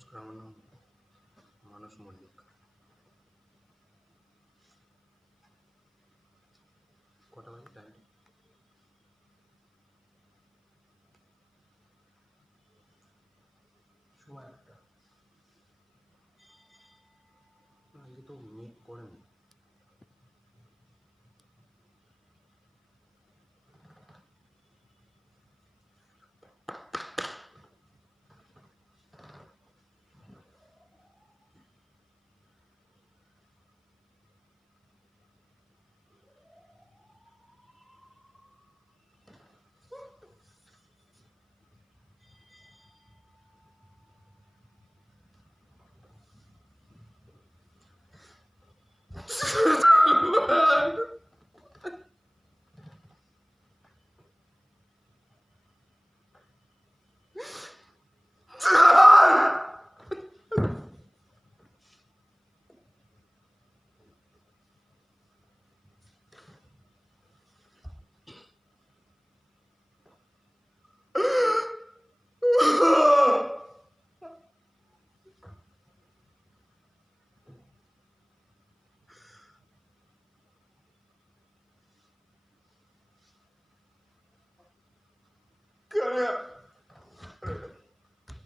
নমস্কার, আমার নাম মানস মল্লিক। কটা বাজে টাইম? সময় একটা। আজকে তো মেঘ করেনি।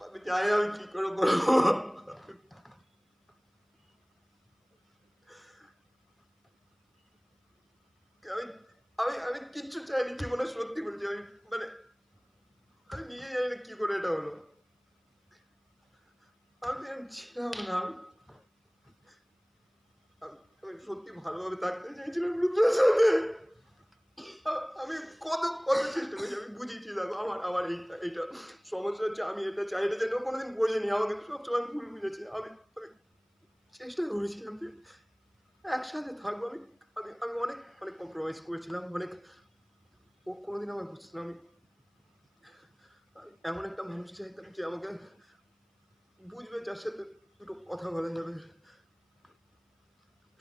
আমি জানি আমি কি করে বলবো। আমি কিচ্ছু চাইনি জীবনে, সত্যি বলছি। আমি নিজে জানি না কি করে এটা হলো। আমি ছিলাম না। আমি সত্যি ভালোভাবে থাকতে চাইছিলাম রুদ্রের সাথে। আমি কত চেষ্টা করেছি। আমি বুঝিয়েছি, দেখো আমার এইটা সমস্যা হচ্ছে, আমি এটা চাই, এটা যেন কোনোদিন বোঝেনি, আমাকে সবসময় ভুল বুঝেছে। আমি চেষ্টা করেছিলাম যে একসাথে থাকবো। আমি অনেক কম্প্রোমাইজ করেছিলাম, ও কোনোদিন আমার বুঝতো না। আমি এমন একটা মানুষ চাইতাম যে আমাকে বুঝবে, যার সাথে দুটো কথা বলা যাবে।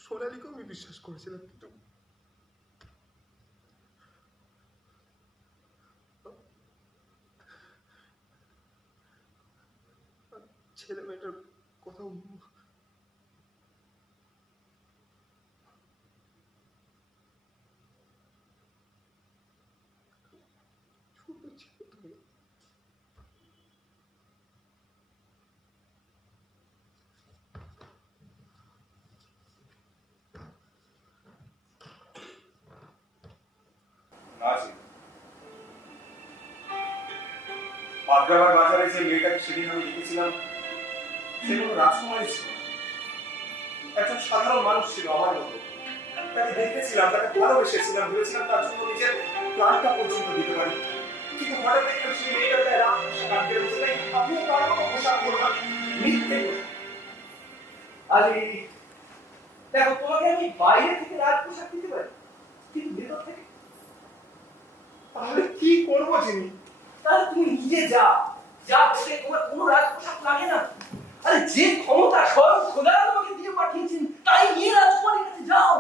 সোনালীকেও আমি বিশ্বাস করেছিলাম, কিন্তু ছেলে মেয়েটার কোথাও ছোট ছিল তুমি। আগ্রাবাদ বাজারে যে মেয়েটাকে সেদিন আমি দেখেছিলাম, সে কোনো রাজকুমারী ছিল, একজন সাধারণ মানুষ ছিল আমার মতো। তাকে দেখেছিলাম, তাকে ভালোবেসেছিলাম, ভেবেছিলাম তার জন্য নিজের প্রাণটা পর্যন্ত দিতে পারি। কিন্তু হঠাৎ দেখলাম সেই মেয়েটাকে রাজপোশাক আটকে রয়েছে। তাই আপনিও তার মতো পোশাক পরবেন, মিথ্যে আরে দেখো, তোমাকে আমি বাইরে থেকে রাজপোশাক দিতে পারি, কিন্তু ভেতর থেকে তাহলে কি করবো যিনি? তাহলে তুমি নিজে যা বসে, তোমার কোনো রাজপোশাক লাগে না। আরে যে ক্ষমতা স্বয়ং খোদা তোমাকে দিয়ে পাঠিয়েছেন, তাই নিয়ে রাজকুমারীর কাছে যাও।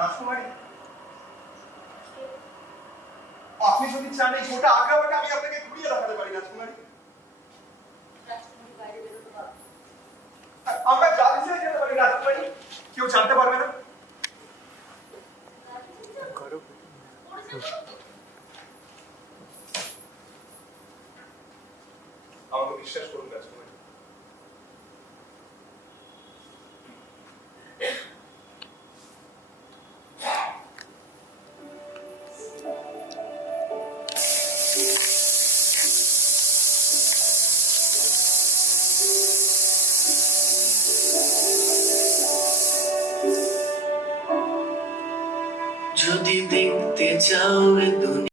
রাজকুমারী, আপনি যদি চান এই গোটা আগ্রাবাদে আমি আপনাকে ঘুরিয়ে দেখাতে পারি। রাজকুমারী, আমরা জালিসে যেতে পারি। রাজকুমারী, কেউ জানতে পারবে না। আমাকে বিশ্বাস করুন রাজকুমারী। যদি দেখতে চাও এ দুনিয়া